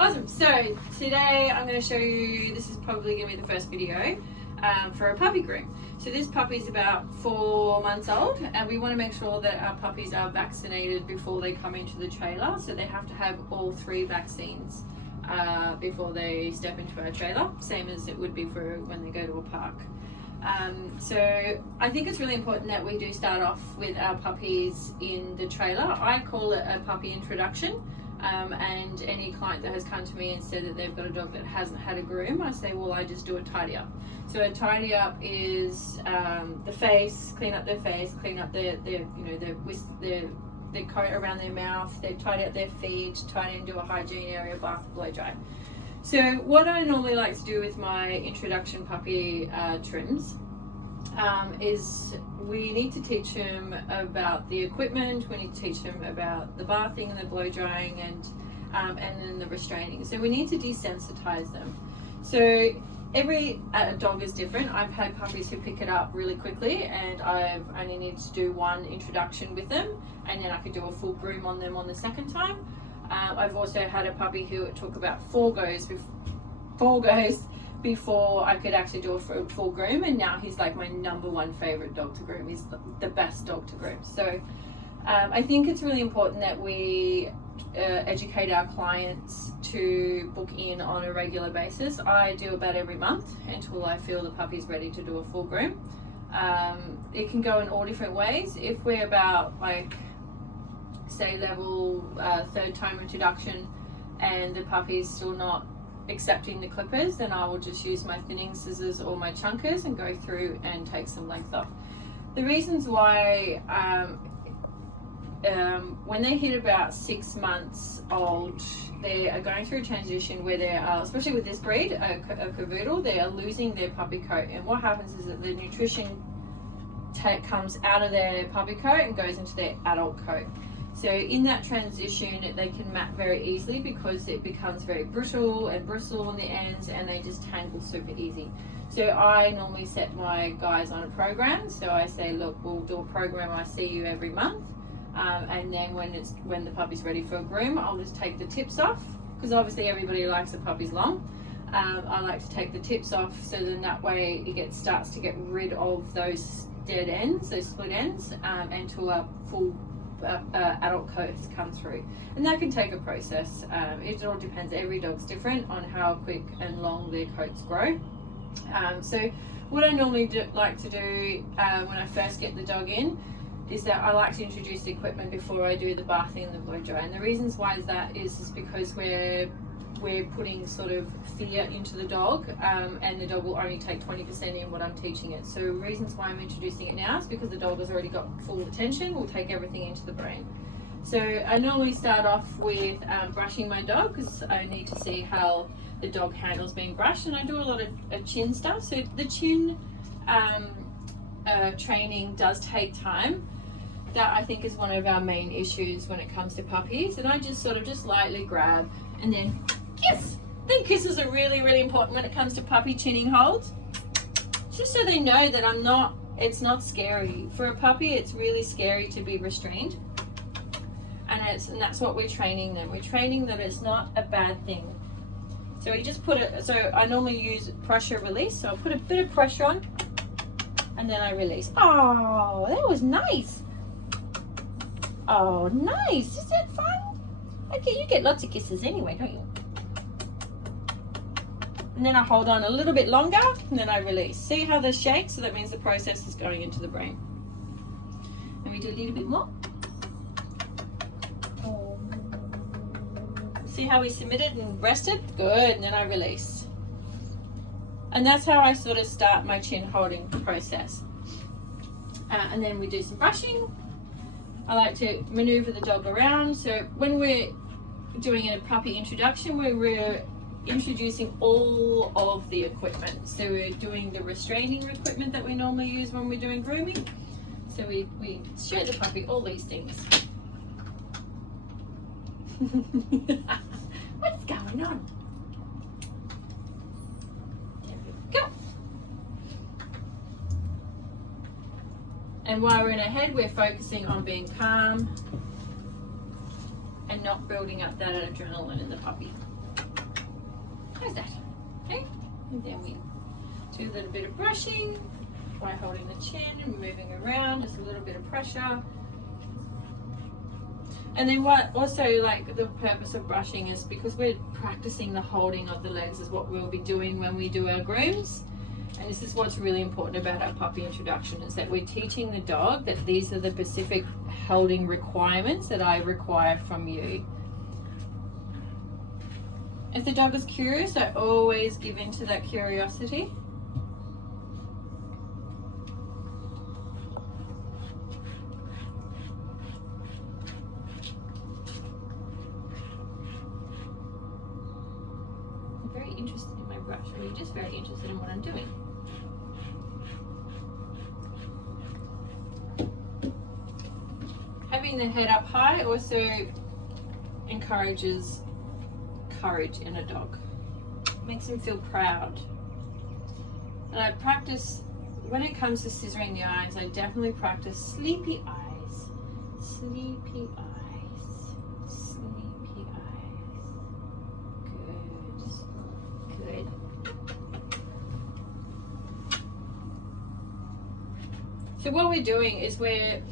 Awesome. So today I'm going to show you, this is probably going to be the first video for a puppy groom. So this puppy is about 4 months old, and we want to make sure that our puppies are vaccinated before they come into the trailer. So they have to have all 3 vaccines before they step into our trailer, same as it would be for when they go to a park. So I think it's really important that we do start off with our puppies in the trailer. I call it a puppy introduction. And any client that has come to me and said that they've got a dog that hasn't had a groom, I say, well, I just do a tidy up. So a tidy up is the face, clean up their face, clean up their coat around their mouth, they tidy up their feet, tidy and do a hygiene area, bath, blow dry. So what I normally like to do with my introduction puppy trims is we need to teach them about the equipment, we need to teach them about the bathing and the blow drying and then the restraining. So we need to desensitize them. So every dog is different. I've had puppies who pick it up really quickly, and I've only needed to do 1 introduction with them, and then I could do a full groom on them on the second time. I've also had a puppy who it took about 4 goes before I could actually do a full groom, and now he's like my #1 favorite dog to groom. He's the best dog to groom. So I think it's really important that we educate our clients to book in on a regular basis. I do about every month until I feel the puppy's ready to do a full groom. It can go in all different ways. If we're about like say level 3rd time introduction and the puppy's still not accepting the clippers, then I will just use my thinning scissors or my chunkers and go through and take some length off. The reasons why when they hit about 6 months old, they are going through a transition where they are, especially with this breed, a Cavoodle, they are losing their puppy coat, and what happens is that the nutrition comes out of their puppy coat and goes into their adult coat. So in that transition, they can mat very easily because it becomes very brittle and bristle on the ends, and they just tangle super easy. So I normally set my guys on a program. So I say, look, we'll do a program. I see you every month, and then when the puppy's ready for a groom, I'll just take the tips off, because obviously everybody likes the puppies long. I like to take the tips off, so then that way it starts to get rid of those dead ends, those split ends, until a full adult coats come through, and that can take a process. It all depends. Every dog's different on how quick and long their coats grow. So what I normally like to do when I first get the dog in is that I like to introduce the equipment before I do the bathing and the blow dry. And the reasons why that is because we're putting sort of fear into the dog, and the dog will only take 20% in what I'm teaching it. So reasons why I'm introducing it now is because the dog has already got full attention, we'll take everything into the brain. So I normally start off with brushing my dog, because I need to see how the dog handles being brushed, and I do a lot of chin stuff. So the chin training does take time. That I think is one of our main issues when it comes to puppies, and I just sort of lightly grab and then kiss. I think kisses are really, really important when it comes to puppy chinning holds, just so they know that it's not scary. For a puppy, it's really scary to be restrained, and that's what we're training them. We're training that it's not a bad thing. So we just put it, so I normally use pressure release, so I'll put a bit of pressure on and then I release. Oh, that was nice. Oh, nice. Is that fun? Okay, you get lots of kisses anyway, don't you? And then I hold on a little bit longer, and then I release. See how this shakes? So that means the process is going into the brain. And we do a little bit more. See how we submitted and rested? Good. And then I release. And that's how I sort of start my chin holding process. And then we do some brushing. I like to maneuver the dog around. So when we're doing a puppy introduction, we're introducing all of the equipment. So we're doing the restraining equipment that we normally use when we're doing grooming. So we show the puppy all these things. What's going on? There we go. And while we're in our head, we're focusing on being calm and not building up that adrenaline in the puppy. How's that? Okay, and then we do a little bit of brushing by holding the chin and moving around, just a little bit of pressure. And then what also, like, the purpose of brushing is because we're practicing the holding of the legs is what we'll be doing when we do our grooms. And this is what's really important about our puppy introduction, is that we're teaching the dog that these are the specific holding requirements that I require from you. If the dog is curious, I always give in to that curiosity. I'm very interested in my brush, or you're just very interested in what I'm doing. Having the head up high also encourages courage in a dog. Makes him feel proud. And I practice, when it comes to scissoring the eyes, I definitely practice sleepy eyes. Sleepy eyes. Sleepy eyes. Good. Good. So what we're doing is we're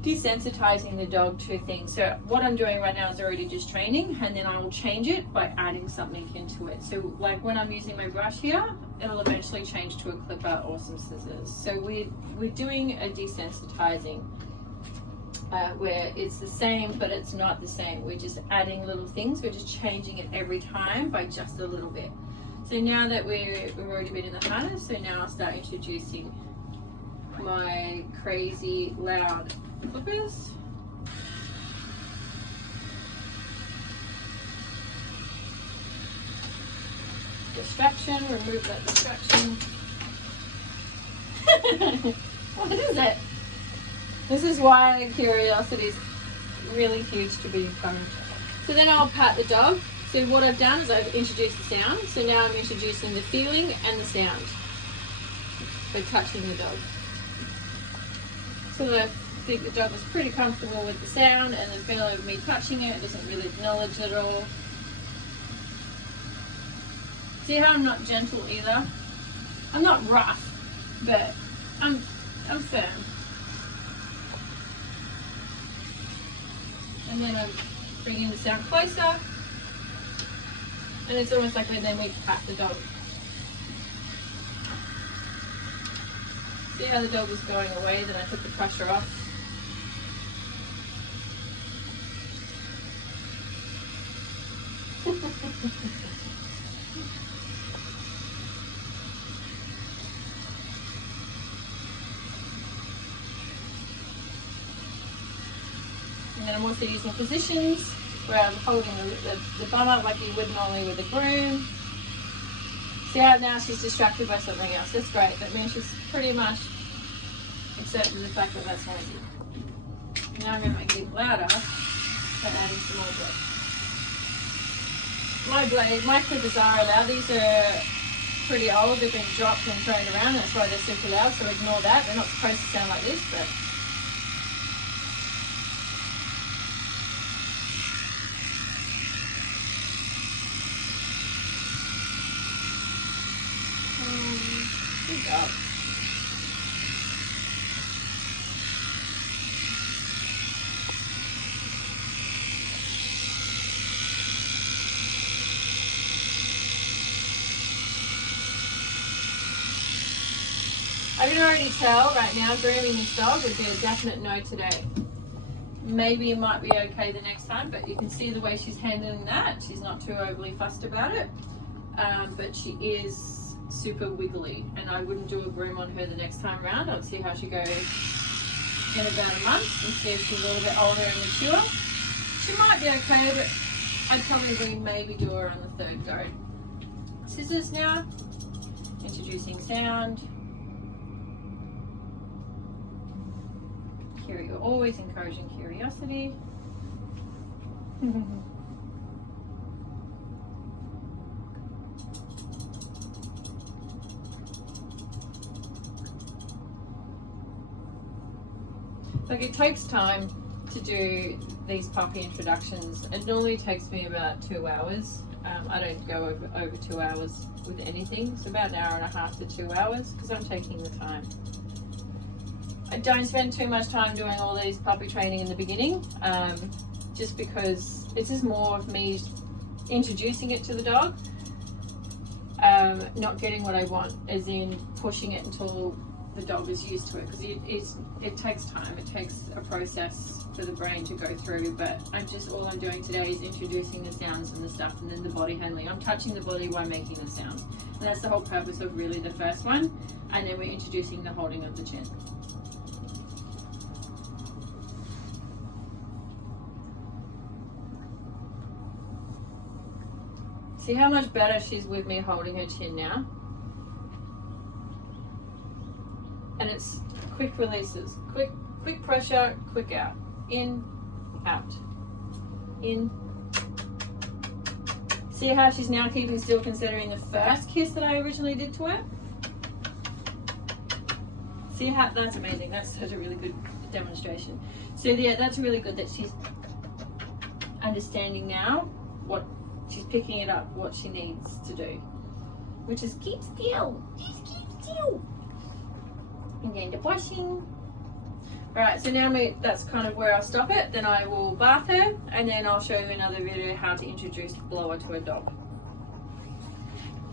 desensitizing the dog to things. So what I'm doing right now is already just training, and then I will change it by adding something into it. So like when I'm using my brush here, it'll eventually change to a clipper or some scissors. So we're doing a desensitizing where it's the same but it's not the same. We're just adding little things. We're just changing it every time by just a little bit. So now that we've already been in the harness, so now I'll start introducing my crazy loud clippers. Distraction, remove that distraction. What is it? This is why curiosity is really huge to be encouraged. So then I'll pat the dog. So what I've done is I've introduced the sound. So now I'm introducing the feeling and the sound. So touching the dog. So I think the dog was pretty comfortable with the sound and the feel of me touching it. It doesn't really acknowledge it at all. See how I'm not gentle either? I'm not rough, but I'm firm. And then I'm bringing the sound closer. And it's almost like when then we pat the dog. See how the dog was going away, then I took the pressure off. And then I'm also using positions where I'm holding the bum up like you would normally with a broom. See how now she's distracted by something else. That's great. That means she's pretty much accepted the fact that that's noisy. Now I'm going to make it louder by adding some more blade. My clippers are loud. These are pretty old. They've been dropped and thrown around. That's why they're super loud, so ignore that. They're not supposed to sound like this, but good job. I can already tell right now grooming this dog would be a definite no today. Maybe it might be okay the next time, but you can see the way she's handling that. She's not too overly fussed about it, but she is super wiggly, and I wouldn't do a groom on her the next time around. I'll see how she goes in about a month and see if she's a little bit older and mature. She might be okay, but I'd probably maybe do her on the third go. Scissors now, introducing sound. You're always encouraging curiosity. Like, it takes time to do these puppy introductions. It normally takes me about 2 hours. I don't go over 2 hours with anything. So about an hour and a half to 2 hours because I'm taking the time. I don't spend too much time doing all these puppy training in the beginning, just because it's just more of me introducing it to the dog, not getting what I want, as in pushing it until the dog is used to it, because it takes time. It takes a process for the brain to go through, but all I'm doing today is introducing the sounds and the stuff, and then the body handling. I'm touching the body while making the sound, and that's the whole purpose of really the first one, and then we're introducing the holding of the chin. See how much better she's with me holding her chin now? And it's quick releases, quick pressure, quick out, in, out, in. See how she's now keeping still, considering the first kiss that I originally did to her? See how, that's amazing. That's such a really good demonstration. So yeah, that's really good that she's understanding now what she's picking it up, what she needs to do, which is keep still, just keep still. And then the washing. Alright, so now that's kind of where I'll stop it. Then I will bath her, and then I'll show you another video how to introduce blower to a dog.